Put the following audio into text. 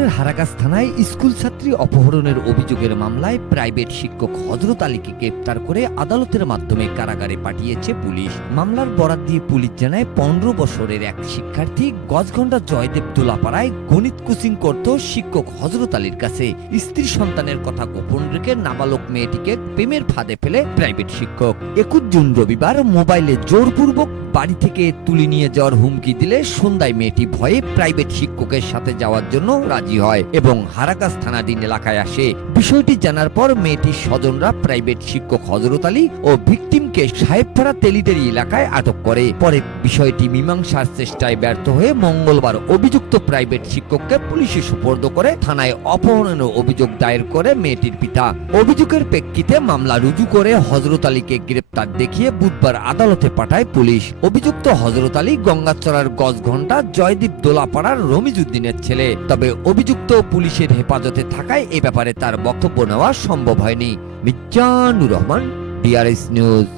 রংপুরের হারাকাছ থানায় স্কুল ছাত্রী অপহরণের অভিযোগের মামলায় প্রাইভেট শিক্ষক হযরত আলীকে গ্রেপ্তার করে আদালতের মাধ্যমে কারাগারে পাঠিয়েছে পুলিশ। মামলার বরাত দিয়ে পুলিশ জানায় 15 বছরের এক শিক্ষার্থী গজগন্ডা জয়দেব তোলাপাড়ায় গণিত কোচিং করত শিক্ষক হযরত আলীর কাছে। স্ত্রী সন্তানের কথা গোপন রেখে নাবালক মেয়েটিকে প্রেমের ফাঁদে ফেলে প্রাইভেট শিক্ষক। 21 জুন রবিবার মোবাইলে জোরপূর্বক বাড়ি থেকে তুলে নিয়ে যাওয়ার হুমকি দিলে সন্ধ্যায় মেয়েটি ভয়ে প্রাইভেট শিক্ষকের সাথে যাওয়ার জন্য রাজি হয় এবং হারাকাছ থানাধীন এলাকায় আসে। বিষয়টি জানার পর মেয়েটির স্বজনরা প্রাইভেট শিক্ষক হযরত আলী ও ভিকটিমকে সাহেবপাড়া তেলিতেরি এলাকায় আটক করে। পরে বিষয়টি মীমাংসার চেষ্টায় ব্যর্থ হয়ে মঙ্গলবার অভিযুক্ত প্রাইভেট শিক্ষককে পুলিশে সুপর্দ করে থানায় অপহরণের অভিযোগ দায়ের করে মেয়েটির পিতা। অভিযোগের প্রেক্ষিতে মামলা রুজু করে হযরত আলীকে গ্রেপ্তার দেখিয়ে বুধবার আদালতে পাঠায় পুলিশ। অভিযুক্ত হযরত আলী গঙ্গাচড়ার গজঘণ্টা জয়দীপ দোলাপাড়ার রমিজউদ্দিনের ছেলে। তবে অভিযুক্ত পুলিশের হেফাজতে থাকায় এ ব্যাপারে তার বক্তব্য নেওয়া সম্ভব হয়নি। Mizanur Rahman, DRS news.